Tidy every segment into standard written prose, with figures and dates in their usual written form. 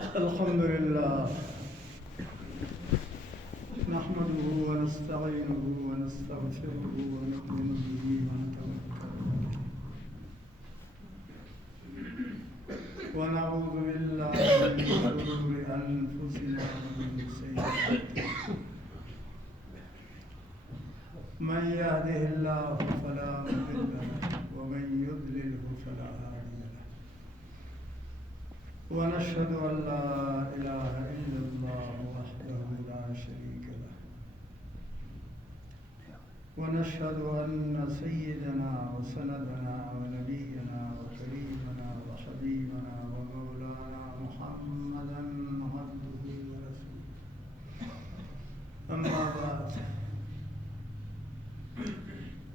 الحمد لله نحمده ونستعينه ونستغفره ونؤمن به ونتوكل ونعوذ بالله من شرور أنفسنا ومن سيئات من يهده الله فلا مضل له ومن يضلله فلا هادي له ونشهد أن لا إله إلا الله وحده لا شريك له ونشهد أن سيدنا وسندنا ونبينا وكريمنا وحبيبنا ومولانا محمدا عبده ورسوله أما بعد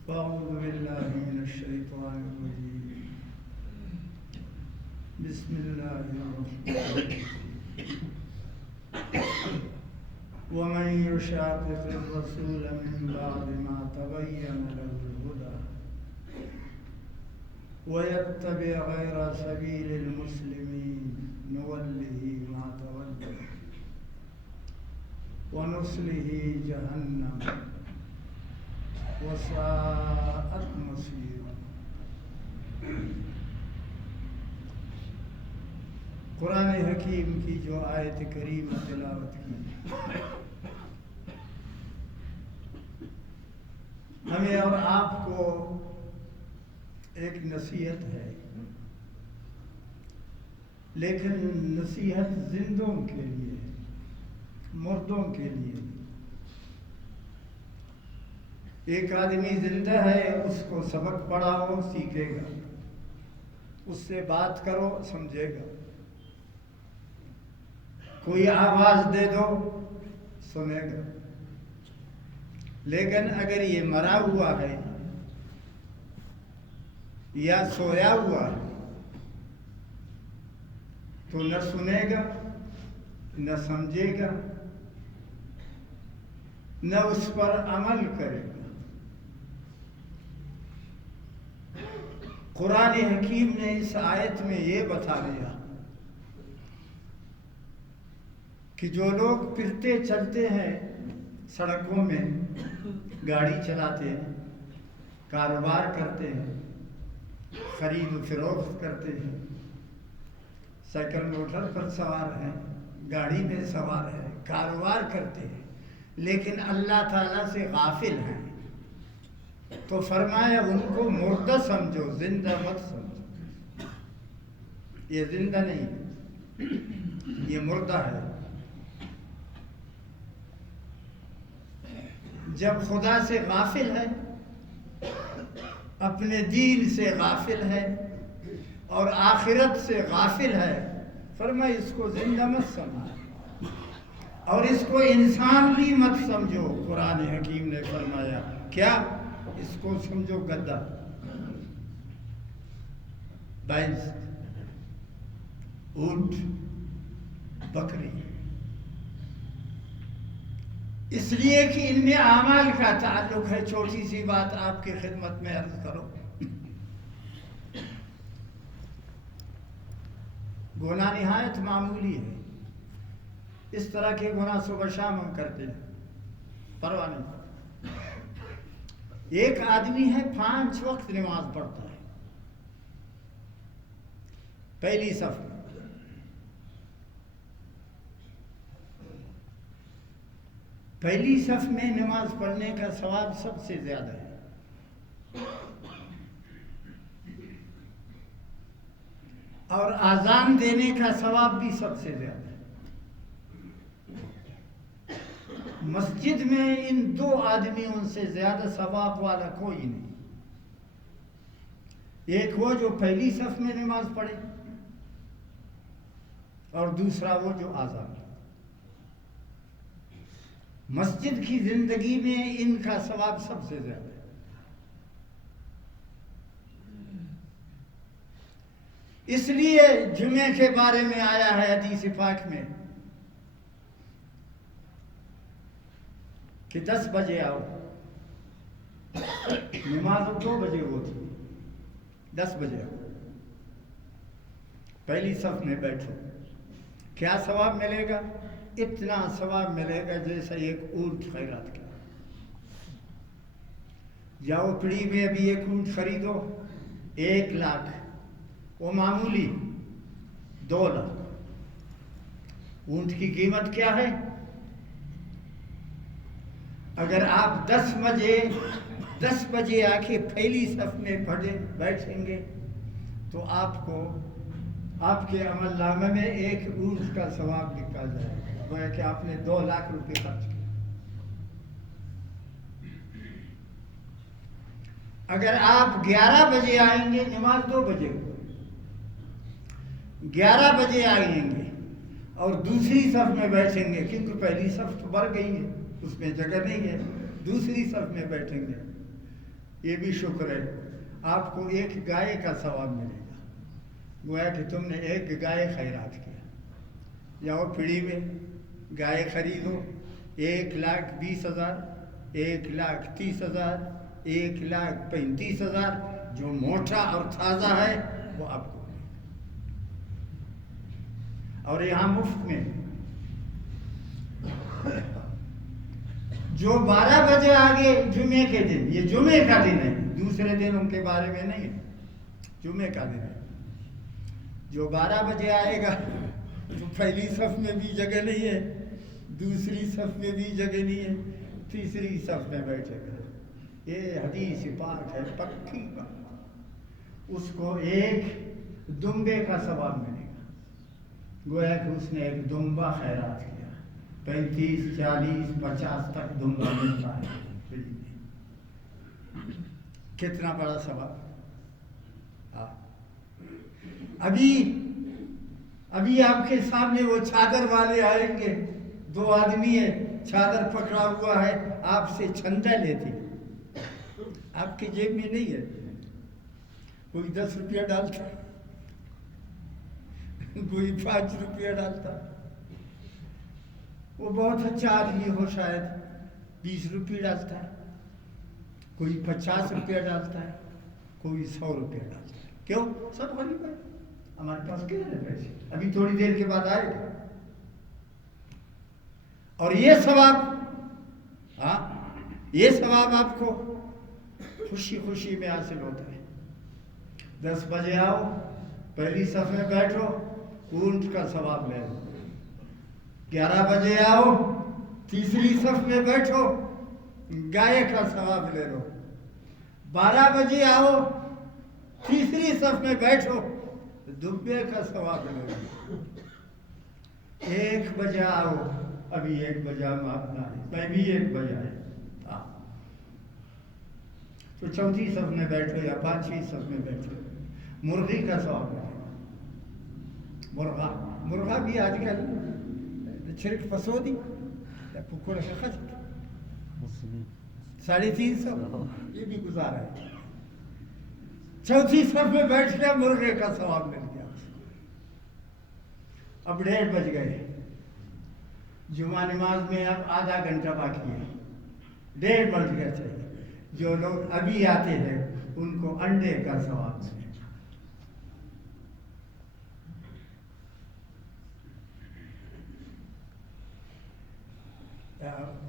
فأعوذ بالله من الشيطان الرجيم بسم الله الرحمن الرحيم ومن يشاقق الرسول من بعد ما تبين له الهدى ويتبع غير سبيل المسلمين نوله ما تولى ونصله جهنم وساءت مصيرا. قرآن حکیم کی جو آیت کریمہ تلاوت کی ہمیں اور آپ کو ایک نصیحت ہے، لیکن نصیحت زندوں کے لیے، مردوں کے لیے. ایک آدمی زندہ ہے، اس کو سبق پڑھاؤ سیکھے گا، اس سے بات کرو سمجھے گا، کوئی آواز دے دو سنے گا. لیکن اگر یہ مرا ہوا ہے یا سویا ہوا ہے تو نہ سنے گا، نہ سمجھے گا، نہ اس پر عمل کرے گا. قرآن حکیم نے اس آیت میں یہ بتا دیا کہ جو لوگ پھرتے چلتے ہیں سڑکوں میں، گاڑی چلاتے ہیں، کاروبار کرتے ہیں، خرید و فروخت کرتے ہیں، سائیکل موٹر پر سوار ہیں، گاڑی میں سوار ہیں، کاروبار کرتے ہیں، لیکن اللہ تعالیٰ سے غافل ہیں، تو فرمایا ان کو مردہ سمجھو، زندہ مت سمجھو. یہ زندہ نہیں، یہ مردہ ہے. جب خدا سے غافل ہے، اپنے دین سے غافل ہے اور آخرت سے غافل ہے، فرمایا اس کو زندہ مت سمجھو اور اس کو انسان بھی مت سمجھو. قرآن حکیم نے فرمایا کیا؟ اس کو سمجھو گدھا، بھینس، اونٹ، بکری. اس لیے کہ ان میں اعمال کا تعلق ہے. چھوٹی سی بات آپ کی خدمت میں عرض کرو. گناہ نہایت معمولی ہے. اس طرح کے گناہ صبح شام ہم کرتے ہیں، پرواہ نہیں. ایک آدمی ہے 5 وقت نماز پڑھتا ہے، پہلی صف میں. پہلی صف میں نماز پڑھنے کا ثواب سب سے زیادہ ہے. اور اذان دینے کا ثواب بھی سب سے زیادہ ہے. مسجد میں ان 2 آدمیوں سے زیادہ ثواب والا کوئی نہیں. ایک وہ جو پہلی صف میں نماز پڑھے اور دوسرا وہ جو اذان. مسجد کی زندگی میں ان کا ثواب سب سے زیادہ ہے. اس لیے جمعے کے بارے میں آیا ہے حدیث پاک میں کہ 10 بجے آؤ. نماز 2 بجے ہوتی، 10 بجے آؤ، پہلی صف میں بیٹھو. کیا ثواب ملے گا؟ اتنا ثواب ملے گا جیسا ایک اونٹ خیرات کیا. جاؤ پڑی میں ابھی ایک اونٹ خریدو 1 لاکھ، وہ معمولی 2 لاکھ. اونٹ کی قیمت کیا ہے؟ اگر آپ 10 بجے آ کے پہلی صف میں بیٹھیں گے تو آپ کو آپ کے عمل نامے میں 1 اونٹ کا ثواب نکل جائے گا، وہ ہے کہ آپ نے 2 لاکھ روپے خرچ کیے. اگر آپ 11 بجے آئیں گے، نماز 2 بجے 11 بجے آئیں گے اور دوسری صف میں بیٹھیں گے، کیونکہ پہلی صف تو بھر گئی ہے، اس میں جگہ نہیں ہے، دوسری صف میں بیٹھیں گے. یہ بھی شکر ہے، آپ کو 1 گائے کا ثواب ملے گا، گویا کہ تم نے 1 گائے خیرات کیا. جاؤ پھڑی میں گائے خریدو 1,20,000، 1,30,000، 1,35,000. جو موٹا اور تازہ ہے وہ آپ کو ملے گا. اور یہاں مفت میں جو 12 بجے آگے جمعے کے دن، یہ جمعے کا دن ہے، دوسرے دنوں کے بارے میں نہیں ہے، جمعے کا دن ہے. جو 12 بجے آئے گا تو پہلی صف میں بھی جگہ نہیں ہے، دوسری صف میں بھی جگہ نہیں ہے، تیسری صف میں بیٹھے گا. یہ حدیث پاک ہے پکی بات. اس کو 1 دمبے کا ثواب ملے گا، گویا کہ اس نے 1 دمبا خیرات کیا. 35، 40، 50 تک دمبا ملتا ہے. کتنا بڑا ثواب. ابھی آپ کے سامنے وہ چادر والے آئیں گے، 2 آدمی ہے، چادر پکڑا ہوا ہے، آپ سے چندہ لیتے، آپ کی جیب میں نہیں ہے. کوئی 10 روپیہ ڈالتا، کوئی 5 روپیہ ڈالتا. وہ بہت اچھا آدمی ہو، شاید 20 روپیہ ڈالتا ہے، کوئی 50 روپیہ ڈالتا ہے، کوئی 100 روپیہ ڈالتا ہے. کیوں؟ سب غریب ہے، ہمارے پاس کیا ہے پیسے، ابھی تھوڑی دیر کے بعد آئے گا. اور یہ ثواب آپ کو خوشی خوشی میں حاصل ہوتا ہے. 10 بجے آؤ، پہلی صف میں بیٹھو، اونٹ کا ثواب لے لو. 11 بجے آؤ، تیسری صف میں بیٹھو، گائے کا ثواب لے لو. 12 بجے آؤ، تیسری صف میں بیٹھو، دبے کا ثواب لے لو. 1 بجے آؤ، ابھی 1 بجا ماپنا ہے، میں بھی 1 بجا ہے تو چوتھی صف میں بیٹھو یا 5ویں صف میں بیٹھو، مرغی کا ثواب ہے. مرغا بھی آج کل چھرک پسودی یا ککڑ کا خرچ 350، یہ بھی گزارا ہے. چوتھی صف میں بیٹھ گیا، مرغے کا ثواب مل گیا. اب 1:30 بج گئے، جمعہ نماز میں اب آدھا گھنٹہ باقی ہے، 1:30 بج گیا. چاہیے جو لوگ ابھی آتے ہیں ان کو انڈے کا ثواب ملے.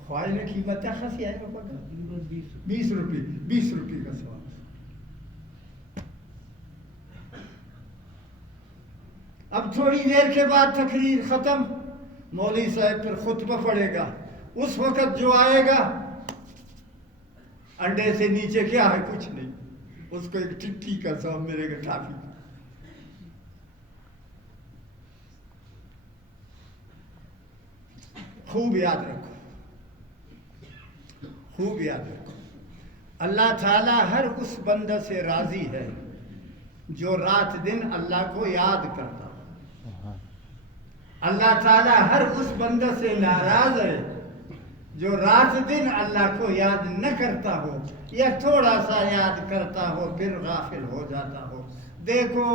خواہش میں قیمت کیا خاصی ہے، 20 روپے کا ثواب. اب تھوڑی دیر کے بعد تقریر ختم، مولوی صاحب پھر خطبہ پڑھے گا. اس وقت جو آئے گا، انڈے سے نیچے کیا ہے؟ کچھ نہیں. اس کو 1 ٹکی کا ثواب ملے گا، ٹافی. خوب یاد رکھو، خوب یاد رکھو، اللہ تعالیٰ ہر اس بندہ سے راضی ہے جو رات دن اللہ کو یاد کرتا ہو. اللہ تعالیٰ ہر اس بندہ سے ناراض ہے جو رات دن اللہ کو یاد نہ کرتا ہو یا تھوڑا سا یاد کرتا ہو پھر غافل ہو جاتا ہو. دیکھو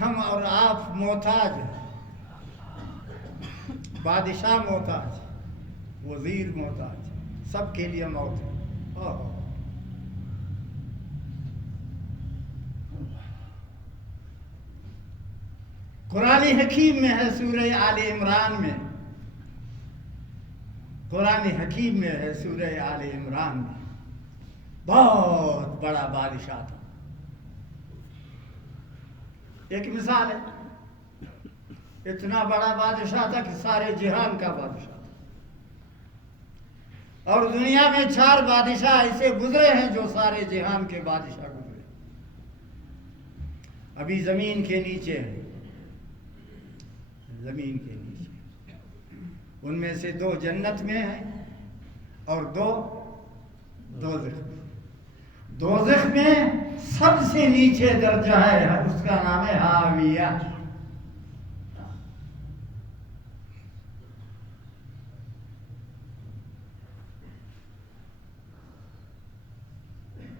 ہم اور آپ محتاج ہیں، بادشاہ محتاج، وزیر محتاج، سب کے لیے موت ہے. قرآن حکیم میں ہے سورہ آل عمران میں، قرآن حکیم میں ہے سورہ آل عمران میں، بہت بڑا بادشاہ تھا. ایک مثال ہے، اتنا بڑا بادشاہ تھا کہ سارے جہان کا بادشاہ تھا. اور دنیا میں 4 بادشاہ ایسے گزرے ہیں جو سارے جہان کے بادشاہ گزرے، ابھی زمین کے نیچے ہیں، زمین کے نیچے. ان میں سے 2 جنت میں ہیں اور 2 دوزخ میں. دوزخ میں سب سے نیچے درجہ ہے، اس کا نام ہے ہاویہ.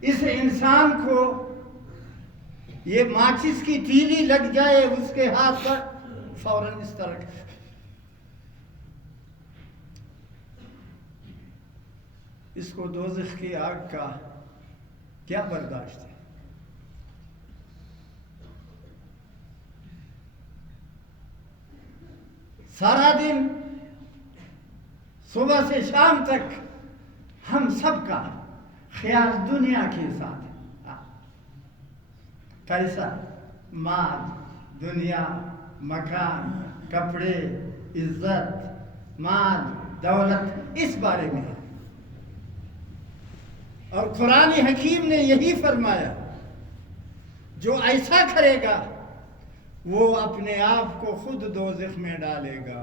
اس انسان کو یہ ماچس کی تیلی لگ جائے اس کے ہاتھ پر، فوراً اس طرح اس کو دوزخ کی آگ کا کیا برداشت ہے. سارا دن صبح سے شام تک ہم سب کا خیال دنیا کے ساتھ ہے. پیسہ، مال، دنیا، مکان، کپڑے، عزت، مال، دولت، اس بارے میں ہے. اور قرآن حکیم نے یہی فرمایا، جو ایسا کرے گا وہ اپنے آپ کو خود دوزخ میں ڈالے گا.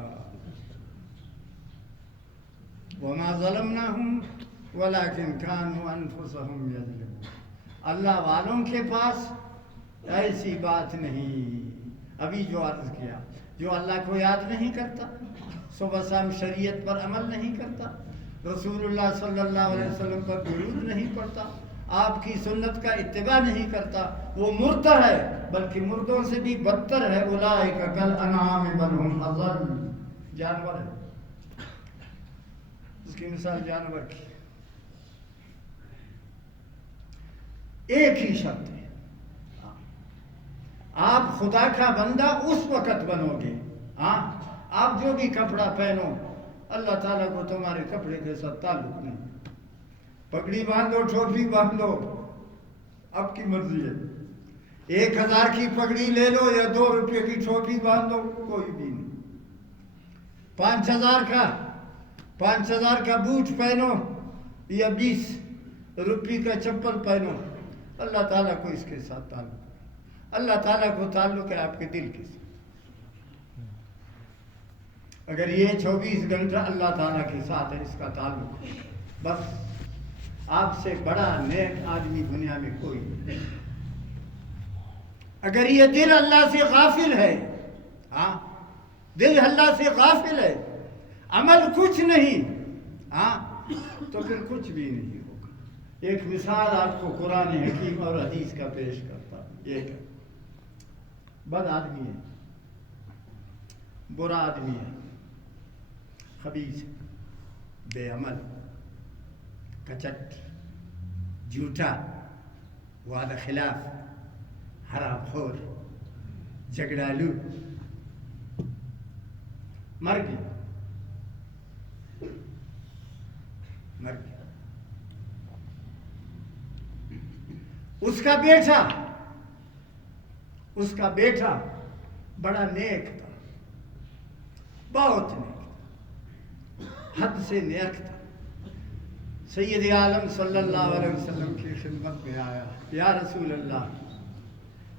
وَمَا ظَلَمْنَاهُمْ وَلَكِنْ كَانُوا أَنفُسَهُمْ يَظْلِمُونَ. اللہ والوں کے پاس ایسی بات نہیں. ابھی جو عرض کیا، جو اللہ کو یاد نہیں کرتا، صبح شام شریعت پر عمل نہیں کرتا، رسول اللہ صلی اللہ علیہ وسلم پر درود نہیں پڑھتا، آپ کی سنت کا اتباع نہیں کرتا، وہ مردہ ہے، بلکہ مردوں سے بھی بدتر ہے. اولئک کالانعام بل هم اضل. جانور ہے، اس کی مثال جانور کی. ایک ہی شرط ہے، آپ خدا کا بندہ اس وقت بنو گے. ہاں، آپ جو بھی کپڑا پہنو، اللہ تعالیٰ کو تمہارے کپڑے کے ساتھ تعلق نہیں. پگڑی باندھو، ٹوپی باندھو، آپ کی مرضی ہے. 1000 کی پگڑی لے لو یا 2 روپے کی ٹوپی باندھو، کوئی بھی نہیں. 5000 کا بوٹ پہنو یا 20 روپے کا چپل پہنو، اللہ تعالیٰ کو اس کے ساتھ تعلق ہے. اللہ تعالیٰ کو تعلق ہے آپ کے دل کے ساتھ. اگر یہ 24 گھنٹہ اللہ تعالیٰ کے ساتھ ہے، اس کا تعلق ہے، بس آپ سے بڑا نیک آدمی دنیا میں کوئی نہیں. اگر یہ دل اللہ سے غافل ہے، ہاں، دل اللہ سے غافل ہے، عمل کچھ نہیں، ہاں، تو پھر کچھ بھی نہیں ہوگا. ایک مثال آپ کو قرآن حکیم اور حدیث کا پیش کرتا ہوں. ایک بد آدمی ہے، برا آدمی ہے، خبیث، بے عمل، کچٹ، جھوٹا، وعدہ خلاف، حرام خور، جھگڑالو، مر گیا. اس کا بیٹا بڑا نیک تھا، بہت نیک تھا، حد سے نیک تھا. سید عالم صلی اللہ علیہ وسلم کی خدمت میں آیا، یا رسول اللہ،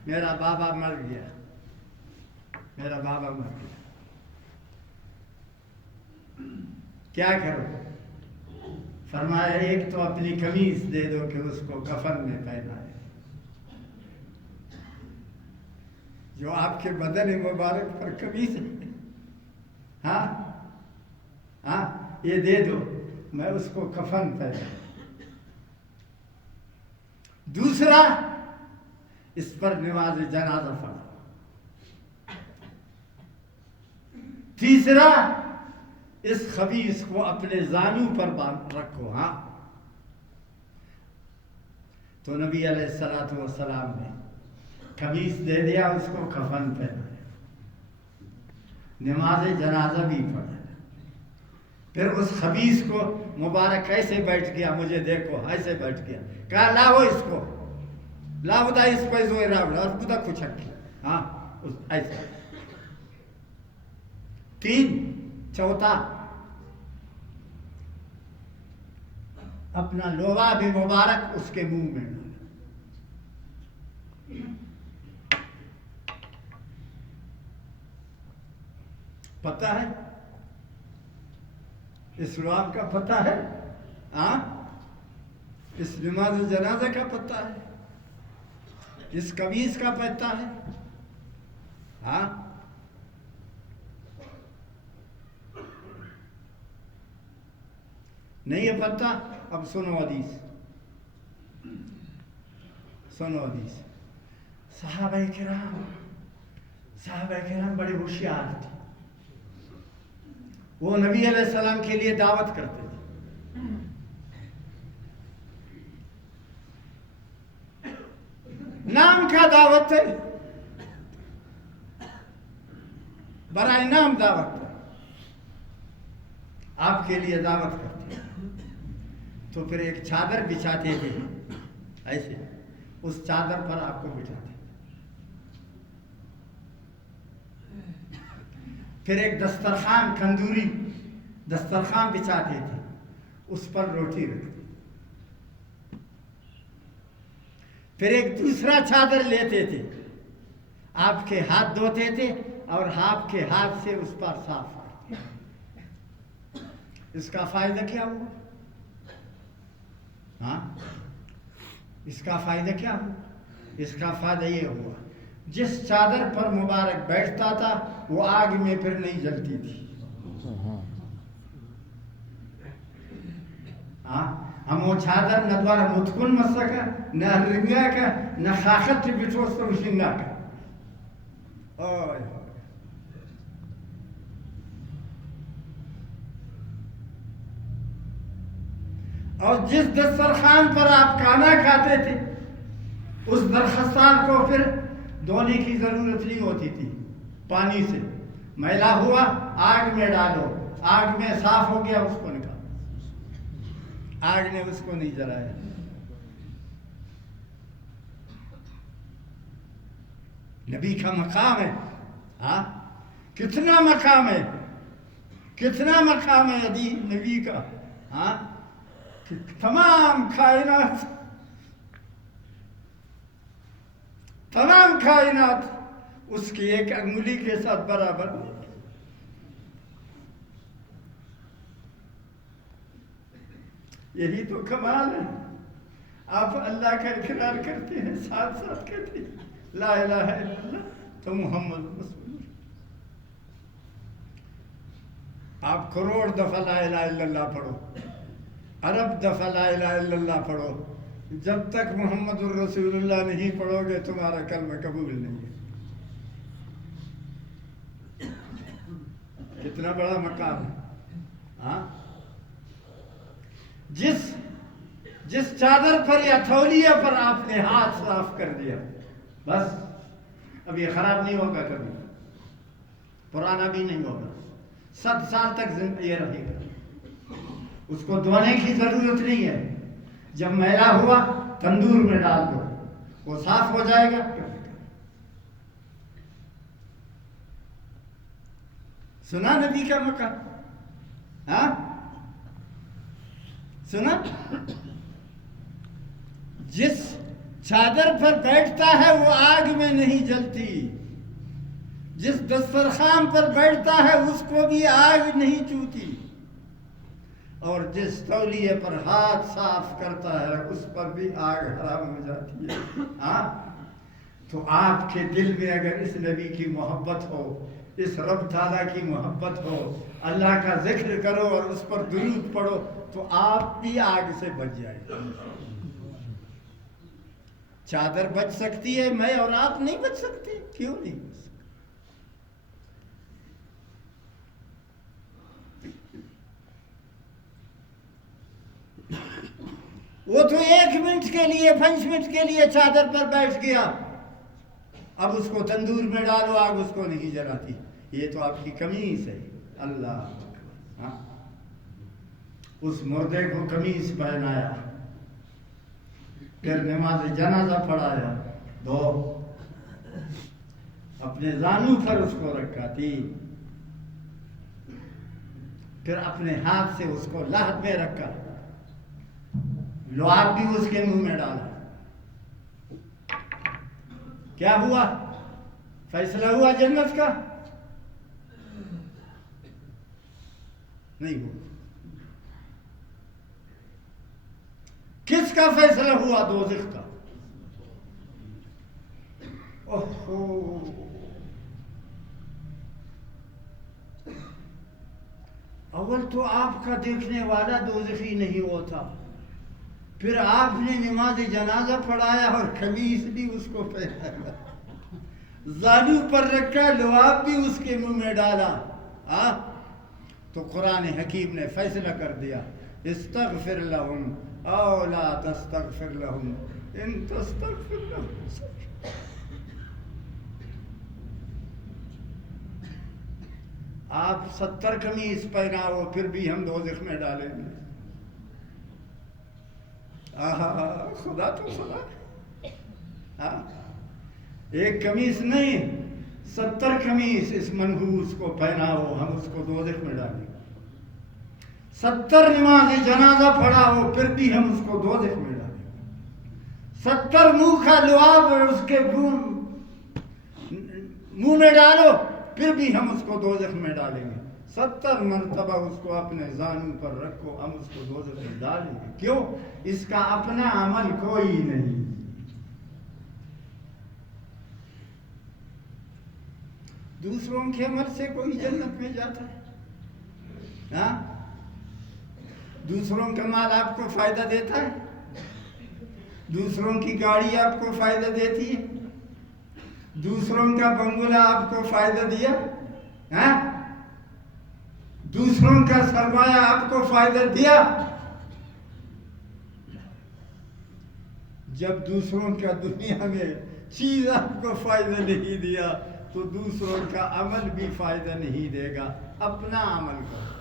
میرا بابا مر گیا، میرا بابا مر گیا، کیا کرو؟ فرمایا ایک تو اپنی قمیص دے دو کہ اس کو کفن میں پہنائے. جو آپ کے بدن مبارک پر قمیص ہے، ہاں ہاں، یہ دے دو، میں اس کو کفن پہنا. دوسرا، اس پر نماز جنازہ پڑھا. تیسرا، اس خبیث کو اپنے زانو پر باندھ رکھو. ہاں، تو نبی علیہ الصلوۃ والسلام نے قمیص دے دیا، اس کو کفن پہنایا. نماز جنازہ بھی پڑھا. پھر اس خبیث کو مبارک ایسے بیٹھ گیا, مجھے دیکھو ایسے بیٹھ گیا, کہا لاؤ اس کو, لاؤ دا اس کو زوئے راوڑا اور خدا کھچک گیا. ہاں ایسا 3. چوتھا اپنا لوبا بھی مبارک اس کے منہ میں ڈالا. پتہ ہے اسلام کا پتہ ہے, ہاں اس نماز جنازہ کا پتہ ہے, اس قمیص کا پتہ ہے, ہاں نہیں ہے پتہ. اب سنو حدیث, سنو حدیث. صحابہ کرام بڑے ہوشیار تھے. وہ نبی علیہ السلام کے لیے دعوت کرتے تھے. نام کا دعوت ہے, برائے نام دعوت ہے, آپ کے لیے دعوت کرتے ہیں. تو پھر ایک چادر بچھاتے تھے ایسے, اس چادر پر آپ کو بٹھاتے. پھر ایک دسترخوان, کندوری دسترخوان بچھاتے تھے, اس پر روٹی رکھتے. پھر ایک دوسرا چادر لیتے تھے, آپ کے ہاتھ دھوتے تھے اور آپ کے ہاتھ سے اس پر صاف کرتے. اس کا فائدہ کیا ہوا؟ ہاں اس کا فائدہ کیا ہوا؟ اس کا فائدہ یہ ہوا جس چادر پر مبارک بیٹھتا تھا وہ آگ میں پھر نہیں جلتی تھی. ہاں ہم وہ چادر نہ دوارا متکن مسکا نہ رنگا کا نہ خاخت بٹھوس تو شنگا کا. اور جس دسترخوان پر آپ کھانا کھاتے تھے اس دسترخوان کو پھر دھونے کی ضرورت نہیں ہوتی تھی. پانی سے میلا ہوا آگ میں ڈالو, آگ میں صاف ہو گیا, اس کو نکالو. آگ نے اس کو نہیں جلایا. نبی کا مقام ہے, ہاں کتنا مقام ہے, کتنا مقام ہے نبی کا, ہاں تمام کائنات اس کی ایک انگلی کے ساتھ برابر نہیں. یہی تو کمال ہے. آپ اللہ کا اقرار کرتے ہیں, ساتھ ساتھ کہتے ہیں لا الہ الا اللہ تو محمد رسول اللہ. آپ کروڑ دفعہ لا الہ الا اللہ پڑھو, ارب دفعہ لا الہ الا اللہ پڑھو, جب تک محمد الرسول اللہ نہیں پڑھو گے تمہارا کلمہ قبول نہیں ہے. کتنا بڑا مقام ہے. ہاں جس چادر پر یا تولیہ پر آپ نے ہاتھ صاف کر دیا, بس اب یہ خراب نہیں ہوگا, کبھی پرانا بھی نہیں ہوگا, 7 سال تک زندگی رہے گا. اس کو دھونے کی ضرورت نہیں ہے. جب میلا ہوا تندور میں ڈال دو, وہ صاف ہو جائے گا. سنا نبی کا مقام, ہاں سنا. جس چادر پر بیٹھتا ہے وہ آگ میں نہیں جلتی, جس دسترخوان پر بیٹھتا ہے اس کو بھی آگ نہیں چھوتی, اور جس تولیے پر ہاتھ صاف کرتا ہے اس پر بھی آگ حرام ہو جاتی ہے. ہاں تو آپ کے دل میں اگر اس نبی کی محبت ہو, اس رب تعالیٰ کی محبت ہو, اللہ کا ذکر کرو اور اس پر درود پڑھو, تو آپ بھی آگ سے بچ جائیں. چادر بچ سکتی ہے, میں اور آپ نہیں بچ سکتے. کیوں نہیں بچ سکتے؟ وہ تو 1 منٹ کے لیے 5 منٹ کے لیے چادر پر بیٹھ گیا, اب اس کو تندور میں ڈالو, آگ اس کو نہیں جلاتی. یہ تو آپ کی قمیص ہے. اللہ ہاں اس مردے کو قمیص پہنایا, پھر نماز جنازہ پڑھایا, 2 اپنے زانو پر اس کو رکھا تھی, پھر اپنے ہاتھ سے اس کو لحد میں رکھا, لعاب بھی اس کے منہ میں ڈالا. کیا ہوا؟ فیصلہ ہوا جنت کا؟ نہیں ہوا. کس کا فیصلہ ہوا؟ دوزخ کا. اوہو, اول تو آپ کا دیکھنے والا دوزخی نہیں ہوتا, پھر آپ نے نماز جنازہ پڑھایا اور قمیص بھی اس کو پہنایا, زانو پر رکھا, لعاب بھی اس کے منہ میں ڈالا. تو قرآن حکیم نے فیصلہ کر دیا, استغفر لہم او لا تستغفر لہم ان تستغفر لہم. آپ 70 قمیص پہناؤ پھر بھی ہم دوزخ میں ڈالیں گے. خدا تو خدا, ایک قمیص نہیں 70 قمیص اس منحوس کو پہناؤ, ہم اس کو دوزخ میں ڈالیں گے. 70 نماز جنازہ پڑھاؤ پھر بھی ہم اس کو دوزخ میں ڈالیں گے. 70 منہ کا لعاب اس کے منہ میں ڈالو پھر بھی ہم اس کو دوزخ میں ڈالیں گے. 70 مرتبہ اس کو اپنے زانو پر رکھو, ہم اس کو دوزخ میں ڈالیں گے. کیوں؟ اس کا اپنا عمل کوئی نہیں. دوسروں کے عمل سے کوئی جنت میں جاتا ہے؟ دوسروں کا مال آپ کو فائدہ دیتا ہے؟ دوسروں کی گاڑی آپ کو فائدہ دیتی ہے؟ دوسروں کا بنگلہ آپ کو فائدہ دیا؟ دوسروں کا سرمایہ آپ کو فائدہ دیا؟ جب دوسروں کا دنیا میں چیز آپ کو فائدہ نہیں دیا تو دوسروں کا عمل بھی فائدہ نہیں دے گا. اپنا عمل کرو,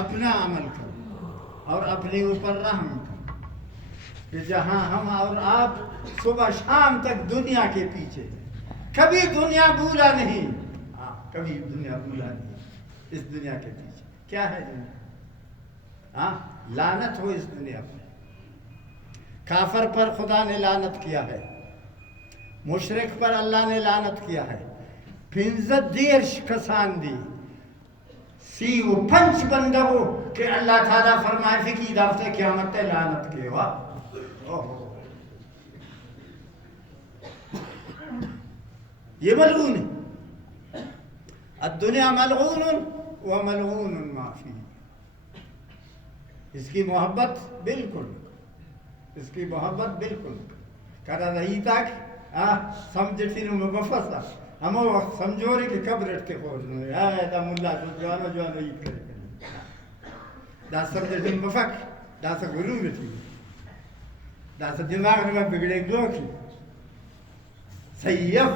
اپنا عمل کرو اور اپنے اوپر رحم کرو, کہ جہاں ہم اور آپ صبح شام تک دنیا کے پیچھے, کبھی دنیا بھولا نہیں, کبھی دنیا بھولا نہیں. اس دنیا کے پیچھے کیا ہے دنیا؟ لعنت ہو اس دنیا پر. کافر پر خدا نے لعنت کیا ہے, مشرک پر اللہ نے لعنت کیا ہے. 50 کسان دی سی وہ 5 بندگو کہ اللہ تعالیٰ فرمائے فکی دافتے قیامت لعنت کے ہوا. یہ ملعون ہے. الدنیا ملعون وملعون ما فی. اس کی محبت بالکل, اس کی محبت بالکل کرا رہی تک سمجھتی میں بفسا ہمو وقت سمجھو رہی کہ کب رٹتے خوش نہیں دا ملا جوانا جوانا عید کرے دا سمجھتی میں بفک دا سا گروہ رہتی دا سا دماغ میں بگڑے گلو کی سیف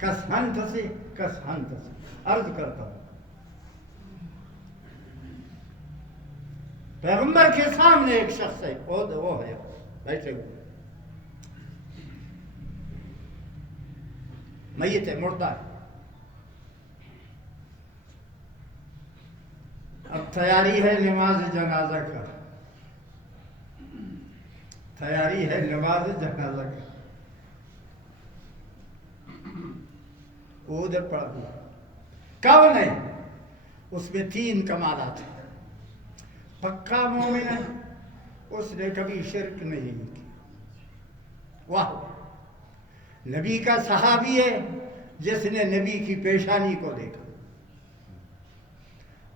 کس ہنت سے عرض کرتا ہوں پیغمبر کے سامنے ایک شخص ہے, وہ ہے بیٹھے ہوئے, میت ہے, مردہ ہے. اب تیاری ہے نماز جنازہ کا, تیاری ہے نماز جنازہ کا. وہ ادھر پڑا ہوا کون ہے؟ اس میں 3 کمالات ہیں. پکا مومن ہے, اس نے کبھی شرک نہیں کی. واہ, نبی کا صحابی ہے جس نے نبی کی پیشانی کو دیکھا,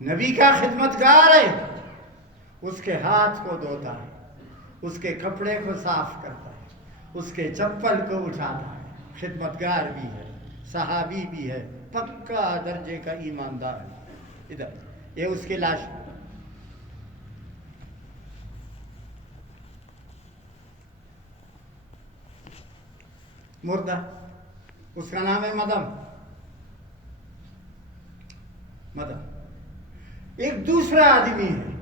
نبی کا خدمتگار ہے, اس کے ہاتھ کو دھوتا ہے, اس کے کپڑے کو صاف کرتا ہے, اس کے چپل کو اٹھاتا ہے. خدمتگار بھی ہے, صحابی بھی ہے, پکا درجے کا ایماندار ہے. ادھر یہ اس کی لاش, مردہ, اس کا نام ہے مدم. مدد۔ ایک دوسرا آدمی ہے،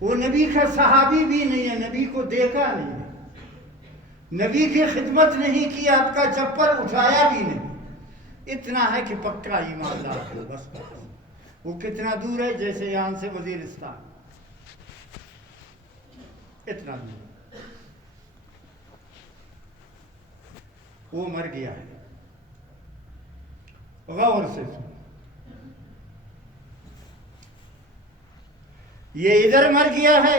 وہ نبی کا صحابی بھی نہیں ہے، نبی کو دیکھا نہیں ہے، نبی کی خدمت نہیں کی، آپ کا چپل اٹھایا بھی نہیں، اتنا ہے کہ پکا ایماندار ہے بس۔ وہ کتنا دور ہے؟ جیسے یہاں سے وزیرستان، اتنا دور وہ مر گیا ہے۔ غور سے سن، یہ ادھر مر گیا ہے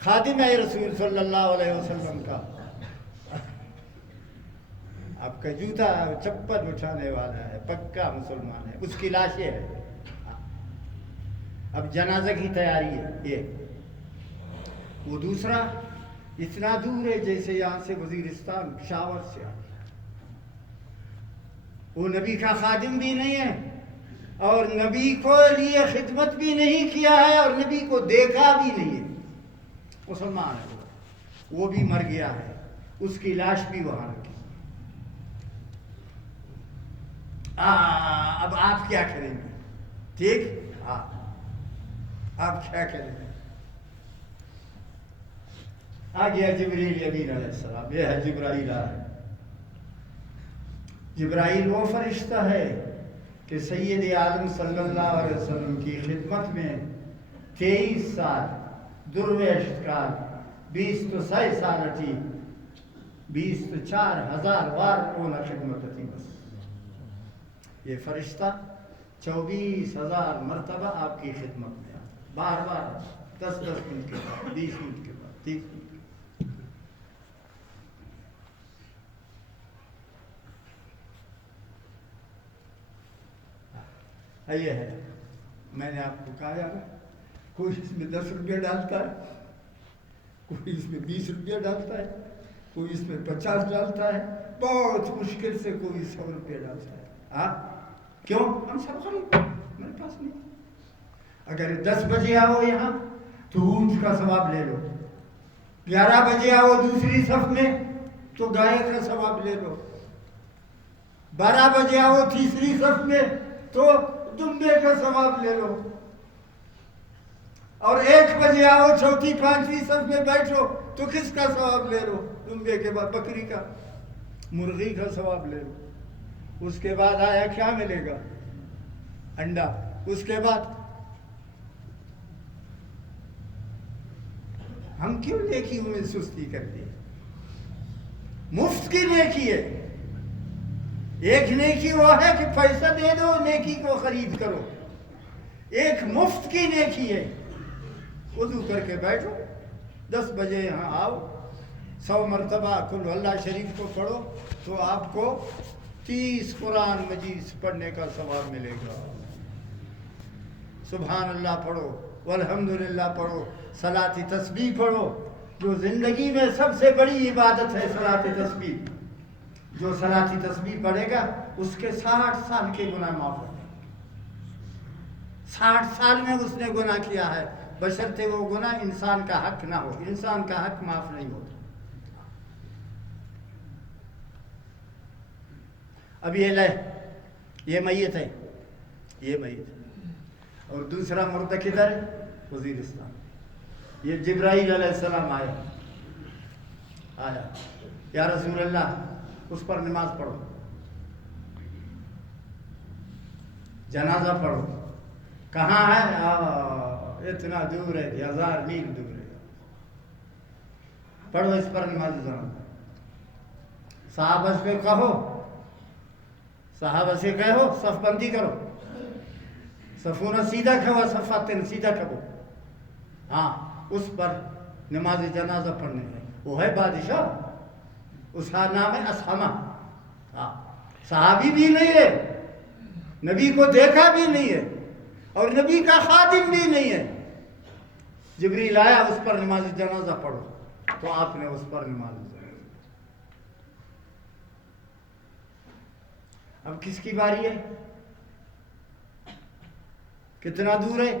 خادم رسول صلی اللہ علیہ وسلم کا، آپ کا جوتا چپل اٹھانے والا ہے، پکا مسلمان ہے، اس کی لاشیں ہے۔ اب جنازہ کی تیاری ہے یہ۔ وہ دوسرا اتنا دور ہے جیسے یہاں سے وزیرستان، پشاور سے آ گیا۔ وہ نبی کا خادم بھی نہیں ہے اور نبی کو لیے خدمت بھی نہیں کیا ہے اور نبی کو دیکھا بھی نہیں ہے، مسلمان ہے وہ بھی مر گیا ہے، اس کی لاش بھی وہاں رکھی۔ اب آپ کیا کریں گے؟ ٹھیک، ہاں آپ کیا کریں گے؟ آ گیا جبریل امین علیہ السلام، یہ ہے جبرائیل آ ہے۔ جبرائیل وہ فرشتہ ہے کہ سید عالم صلی اللہ علیہ وسلم کی خدمت میں 23 سال درویشت کال، 20 تو 100 سال اٹھی، 20 تو 4000 وار اونا خدمت اٹھی بس۔ یہ فرشتہ 24,000 مرتبہ آپ کی خدمت میں بار بار، 10 منٹ کے بعد، 20 منٹ کے بعد، 30 منٹ۔ یہ ہے، میں نے آپ کو کہا نا، کوئی اس میں 10 روپیہ ڈالتا ہے، کوئی اس میں 20 روپیہ ڈالتا ہے، کوئی اس میں 50 ڈالتا ہے، بہت مشکل سے کوئی 100 روپیہ ڈالتا ہے۔ ہاں کیوں؟ ہم سب غریب ہیں، میرے پاس نہیں۔ اگر 10 بجے آؤ یہاں تو اونٹ کا ثواب لے لو، 11 بجے آؤ دوسری صف میں تو گائے کا ثواب لے لو، 12 بجے آؤ تیسری صف میں تو دمبے کا ثواب لے لو، اور 1 بجے آؤ چوتھی 5ویں صف میں بیٹھو تو کس کا ثواب لے لو؟ دمبے کے بعد بکری کا، مرغی کا ثواب لے لو۔ اس کے بعد آیا کیا ملے گا؟ انڈا۔ اس کے بعد ہم کیوں نیکیوں میں سستی کرتے ہیں؟ مفت کی نیکی ہے۔ ایک نیکی وہ ہے کہ پیسہ دے دو، نیکی کو خرید کرو۔ ایک مفت کی نیکی ہے، وضو کر کے بیٹھو، 10 بجے یہاں آؤ، 100 مرتبہ کل اللہ شریف کو پڑھو تو آپ کو 30 قرآن مجید پڑھنے کا ثواب ملے گا۔ سبحان اللہ پڑھو، والحمدللہ پڑھو، صلاۃ تسبیح پڑھو، جو زندگی میں سب سے بڑی عبادت ہے صلاۃ تسبیح۔ جو صلاۃ تسبیح پڑھے گا اس کے 60 سال کے گناہ معاف ہو جائیں گے۔ 60 سال میں اس نے گناہ کیا ہے، بشرطے وہ گناہ انسان کا حق نہ ہو، انسان کا حق معاف نہیں ہوتا۔ اب یہ لے، یہ میت ہے، یہ میت ہے، اور دوسرا مردہ کدھر ہے؟ وزیرستان۔ یہ جبرائیل علیہ السلام آیا، یا رسول اللہ اس پر نماز پڑھو، جنازہ پڑھو۔ کہاں ہے؟ اتنا دور ہے، 1000 میل دور ہے، پڑھو اس پر نماز جنازہ۔ صحابہ سے کہو، صحابہ سے کہو صف بندی کرو، صفونہ سیدھا کھو، صفاتن سیدھا کھو۔ ہاں اس پر نماز جنازہ پڑھنے ہے۔ وہ ہے بادشاہ، اس کا نام ہے اسحمہ۔ ہاں صحابی بھی نہیں ہے، نبی کو دیکھا بھی نہیں ہے اور نبی کا خادم بھی نہیں ہے۔ جبریل آیا، اس پر نماز جنازہ پڑھو، تو آپ نے اس پر نماز جنازہ۔ اب کس کی باری ہے؟ کتنا دور ہے؟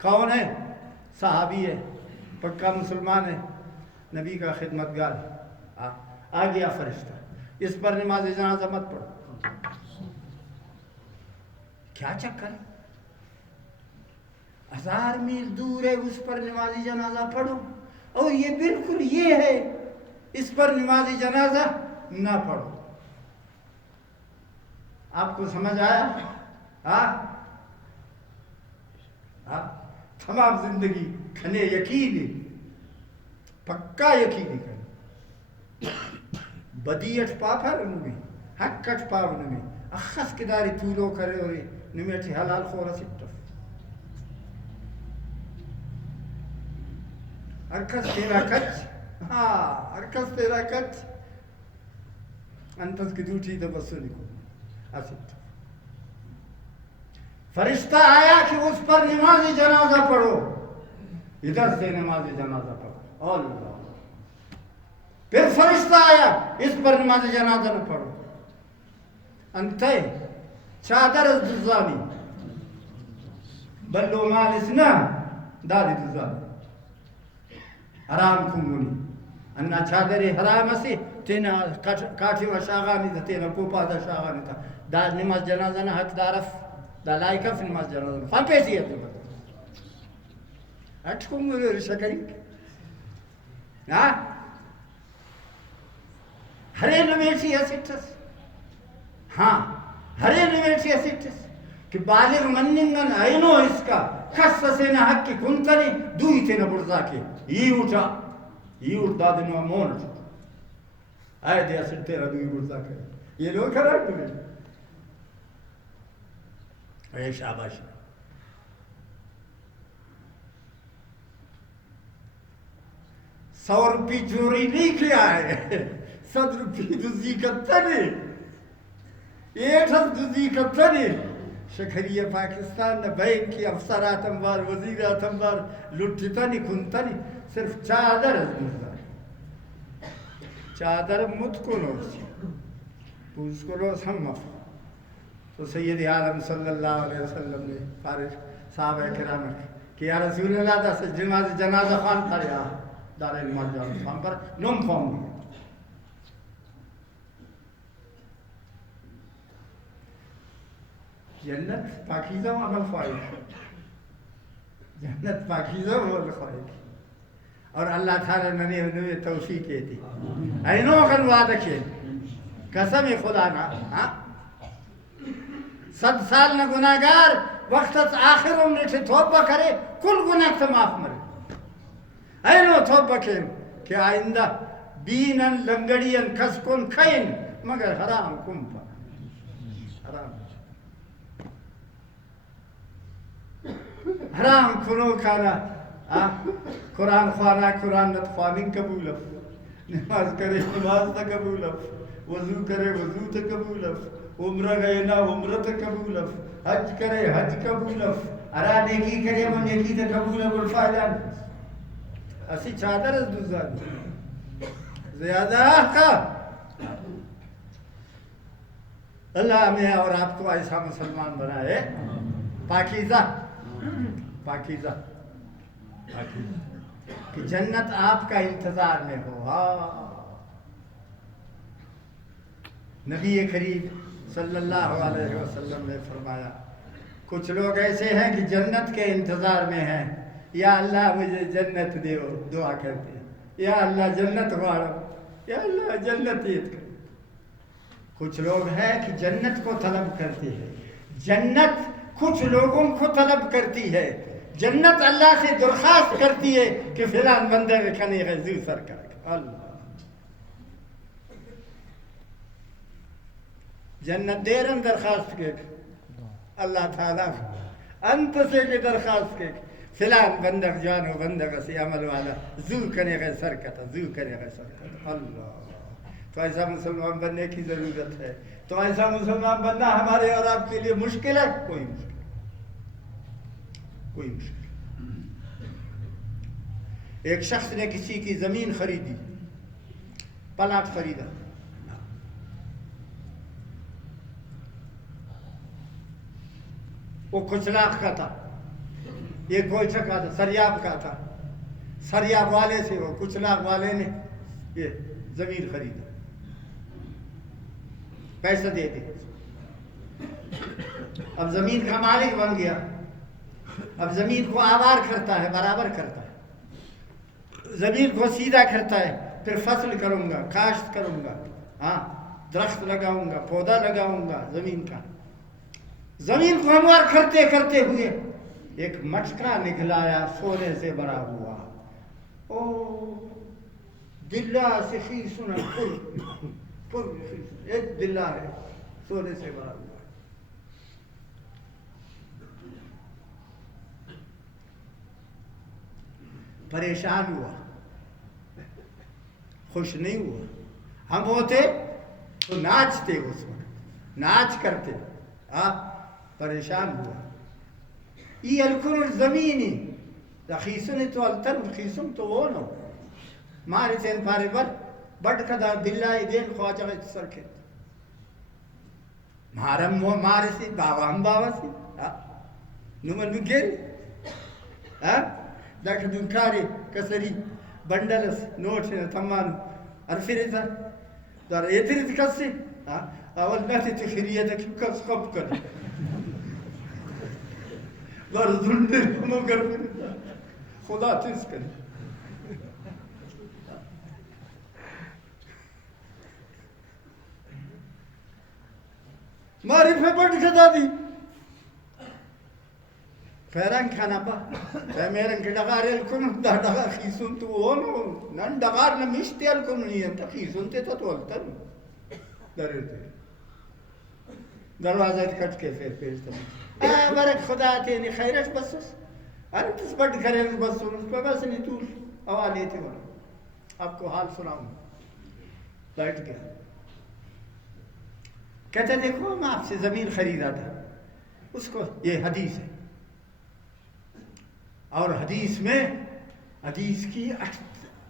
کون ہے؟ صحابی ہے، پکا مسلمان ہے، نبی کا خدمت گار۔ آ گیا فرشتہ، اس پر نماز جنازہ مت پڑھو۔ کیا چکر ہے؟ 1000 میل دور ہے، اس پر نماز جنازہ پڑھو، اور یہ بالکل یہ ہے اس پر نماز جنازہ نہ پڑھو۔ آپ کو سمجھ آیا؟ ہاں تمام زندگی کھنے یقین پکا یقین کریں بدیٹ پاپر نمی حقت پاو نمی اخص کداری طولو کرے اور نمیٹی حلال خورا سکتا ارکس تیرا کچ ارکس تیرا کچ انتس کی دوٹی دا بسو نکو اسکتا فرشتہ آیا کہ اس پر نماز جنازہ پڑھو، ادھر سے نماز جنازہ پڑھو، اللہ پھر فرشتہ آیا اس پر نماز جنازہ نہ پڑھو، انتے چادر از دزانی بلو مال اسنا دادی دزانی حرام کنگونی انہا چادر حرام اسی تینا کاٹی و شاغانی تھا تینا کوپا دا شاغانی تھا دا نماز جنازہ نہ حق دارف دا لائکہ فی نماز جنازہ فان پیسی ہے تینا اٹھ کنگونی رشا کریں ہرے نمیٹی اسیٹس ہرے نمیٹی اسیٹس کہ بالغ مننگن اینو اس کا کس سینا حق کی کنتنی دوئی تینا برزا کے یہ اٹھا دادنو مون آئے دیا سر تیرا دوئی برزا کے یہ لوگ کرا کرے اے شاباش 100 روپی چوری نہیں کیا ہے 100 روپی دوزی کرتا نہیں 1 دوزی کرتا نہیں شکریہ پاکستان نے بینک کی افسرات انبار وزیرات انبار لٹھتا نہیں کھنتا نہیں صرف چادر ازمزدار چادر مت کنو پوز کنو سمف تو سید عالم صلی اللہ علیہ وسلم نے فارغ صحابہ کرام کہ یا رسول اللہ دا نماز جنازہ خان تھا یا دار نماز جنازہ خان پر نم فون دیا جنت پاکیزہ و عمل خواہش جنت پاکیزہ و عمل خواہش اور اللہ تعالیٰ نے توفیق کی تھی اینو خن وعدہ کے قسم خدا نا 100 سال نہ گناہگار وقت آخر عمر سے توبہ کرے کل گناہ سے معاف مرے اینو توبہ کے کہ آئندہ بینن لنگڑین کسکن کھین مگر حرام کم پا حرام حرام کنو کھانا قرآن خوانا قرآن نت خوانین قبول نماز کرے نماز تا قبول وضو کرے وضو تا قبول عمرہ گئے نا عمرہ تا قبول حج کرے حج قبول ارا نیکی کرے وہ نیکی تا قبول بالفائدان اسی چادر از دوزان زیادہ کا اللہ ہمیں اور آپ کو ایسا مسلمان بنائے پاکیزہ پاکیزہ کہ جنت آپ کا انتظار میں ہو نبی کریم صلی اللہ علیہ وسلم نے فرمایا کچھ لوگ ایسے ہیں کہ جنت کے انتظار میں ہیں یا اللہ مجھے جنت دیو دعا کرتے ہیں یا اللہ جنت وارو یا اللہ جنت عید کر کچھ لوگ ہیں کہ جنت کو طلب کرتے ہیں جنت کچھ لوگوں کو طلب کرتی ہے جنت اللہ سے درخواست کرتی ہے کہ فلان بندے میں کھنے غزو سرکار اللہ جنت دیرن درخواست کے اللہ تعالیٰ انت سے کی درخواست کے فلان بندق جانو بندق سے عمل والا زو کرے غیر سرکت زو کرے غیر سرکت اللہ تو ایسا مسلمان بننے کی ضرورت ہے تو ایسا مسلمان بننا ہمارے اور آپ کے لیے مشکل ہے کوئی مشکل کوئی مشکل ایک شخص نے کسی کی زمین خریدی پلاٹ خریدا وہ کچلاق کا تھا یہ گوئچہ کا تھا سریاب کا تھا سریاب والے سے وہ کچلاق والے نے یہ زمین خریدا پیسہ دے دے اب زمین کا مالک بن گیا، اب زمین کو آوار کرتا ہے، برابر کرتا ہے، زمین کو سیدھا کرتا ہے، پھر فصل کروں گا، کاشت کروں گا، ہاں درخت لگاؤں گا، پودا لگاؤں گا زمین کا۔ زمین کو ہموار کرتے کرتے ہوئے ایک مٹکا نکلایا سونے سے بھرا ہوا، او دلہ سے خیسن پر ایک دلہ ہے سونے سے بھرا ہوا۔ پریشان ہوا، خوش نہیں ہوا۔ ہم ہوتے تو ناچتے، اس وقت ناچ کرتے، پریشان ہوا۔ ای الکل زمینی خیسن تو التن خیسن تو وہ نو مارے سین پارے بڑ کدا دلہ دین خواجہ سرکت مارم مارے سی باوا ہم باوا سی نمن بگیر داک دنکاری کسری بندلس نوٹ تمان ارفیرتا دار ایتریت کسی اول ناتی تخیریت کی کس خب کر دار زندر مگر خدا تیس کر ماری پہ بڑھ کھدا دی فیران کھانا پا میرن کے ڈغار الکن دا ڈغار خیسون تو ہونو نن ڈغار نمیشتی الکن نہیں انتا خیسون تے تو التن درتے دروازہ کٹ کے پھر پیشتا برک خدا تینی خیرش بسس انتس بڑھ کریں بسن اس پہ بس نہیں طول حوالے تھے وہاں آپ کو حال سناؤں بیٹھ گیا کہتا دیکھو میں آپ سے زمین خریدا تھا اس کو یہ حدیث ہے اور حدیث میں حدیث کی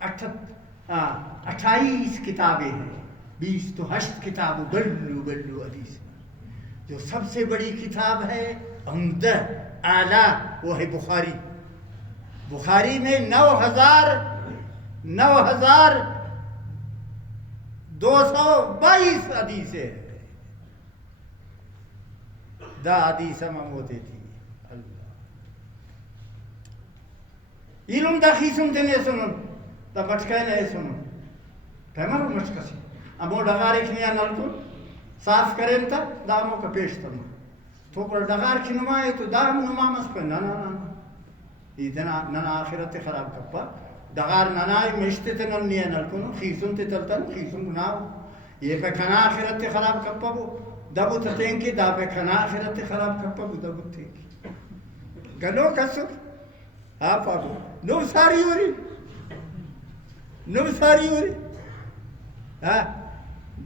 28 کتابیں ہیں 20 تو 8 کتاب بلو حدیث جو سب سے بڑی کتاب ہے عمدہ اعلیٰ وہ ہے بخاری بخاری میں 9222 حدیثیں دا حدیث ہم ہوتے تھی علم دا خیسن تے نہیں سنن دا مٹکے نہیں سنن پیمار مٹکا سی امو ڈغار اکھنیا نلکن صاف کریں تا دامو کا پیش تم تو پر ڈغار کی نمائے تو دام نمامس پر نا ننا آخرت خراب کپا ڈغار ننائی مشتے تے ننیا نلکن خیسن تے تلتن خیسن گناو یہ پہ کھنا آخرت خراب کپا بو دبو تتیں دا پہ کھنا آخرت خراب کپا بو دبو تینکی گنو کسک آپ آگو نو ساری ہو رہی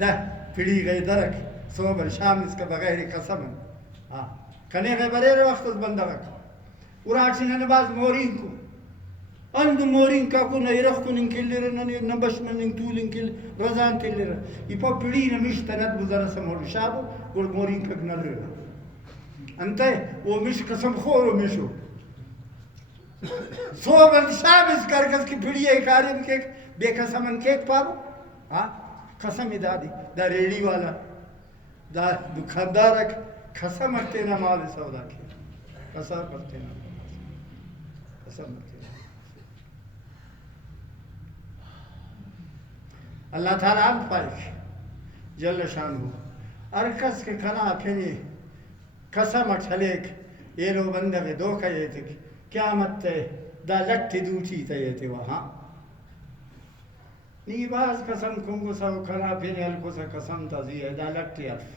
دا پھڑی گئی درک صبح شام اس کا بغیر قسم کنے گئے برے وقت اس بندہ رکھا اراٹھی نباز مورین کو اند مورین کا کو نیرخ کو ننکل رہا نبش میں ننکتول انکل رضان تل رہا یہ پا پھڑی نمیش تنت بزر سمور شابو گوڑ مورین کا نر رہا انتے وہ مش قسم خورو مشو صوبن شامس کرکس کی پھڑی ایک آرین کیک بے قسمن کیک پاو قسم دادی دا ریڈی والا دا دکھاندار رکھ قسم اٹھتے نا مال سودا کی قسم اٹھتے نا قسم اٹھتے نا اللہ تعالیٰ ہم پائک جل شانو ارکس کے کھنا پھنی قسم اٹھلیک یہ لو بندہ دو کہے تھے قیامت تے دا لٹھی دوچی تے یہ تھے وہاں نی باز قسم کنگو سو کھنا پھینے ہلکو سا قسم تازی ہے دا لٹھی عرف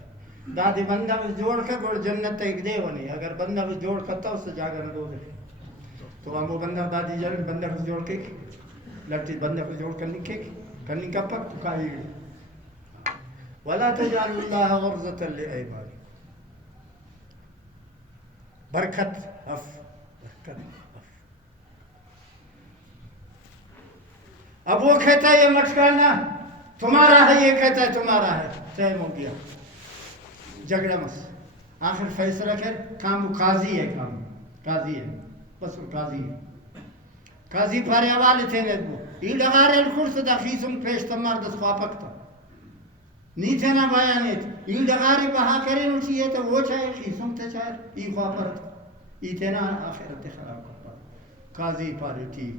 دا دی بندہ بس جوڑ کر گوڑ جنت ایک دے ونی اگر بندہ بس جوڑ کرتا اس سے جاگا نہ دو دے تو ہم وہ بندہ دادی جن بندہ بس جوڑ کے لٹھی بندہ بس جوڑ کرنی کا پک کائی وَلَا تَجْعَلُ اللَّهَ غَرْزَةً لِأَيْمَانِكُمْ برکت اب وہ کہتا ہے یہ مٹکانا تمہارا ہے یہ کہتا ہے تمہارا ہے تیم ہو گیا جھگڑا مس آخر فیصلہ کر کام قاضی ہے کام قاضی ہے بس وہ قاضی ہے قاضی پارے حوالے تھے نیدبو یہ لگا رہے الکھر سے دا خیسم پیش تمار دس خواپک تا نیتے نا بایا نیت ای دغاری بها کرین وشیت و چایر خیسم تچایر ای خوافرت ایتنا آخرت خراب کرتا قاضی پارٹی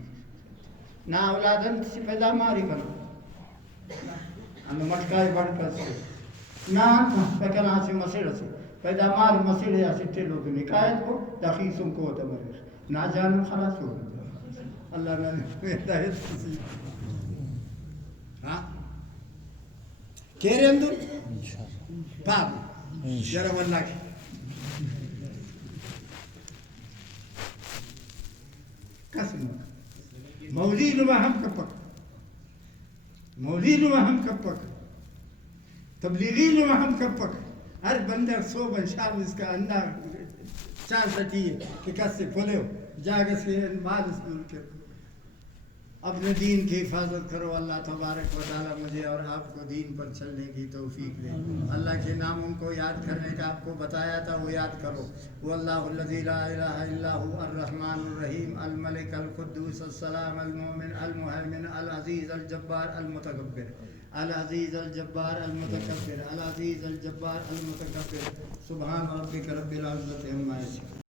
نا اولادن سی پیدا ماری بنا انو مٹکائی بڑھ پس نا پکنا سی مسیح سی پیدا مار مسیح یا سی تیلو کی نکایت کو تخیصم کو تمریخ نا جانم خلاص ہو اللہ نے ہدایت کسی ہاں کہہ اندر باب جرم اللہ کی قسم مولید میں ہم کپک مولید میں ہم کپک تبلیغی میں ہم کپک ہر بندر صوبہ شام اس کا اندہ چار سٹی ہے کہ کس سے پھولے ہو جاگ سے مال اس دور کے اپنے دین کی حفاظت کرو اللہ تبارک و تعالیٰ مجھے اور آپ کو دین پر چلنے کی توفیق دے اللہ کے ناموں کو یاد کرنے کا آپ کو بتایا تھا وہ یاد کرو وہ اللہ الذی لا الہ الا هو الرحمن الرحیم الملک القدوس السلام المؤمن المہیمن العزیز الجبار المتکبر العزیز الجبار المتکبر العزیز الجبار المتکبر سبحان ربک رب العزت عما یصفون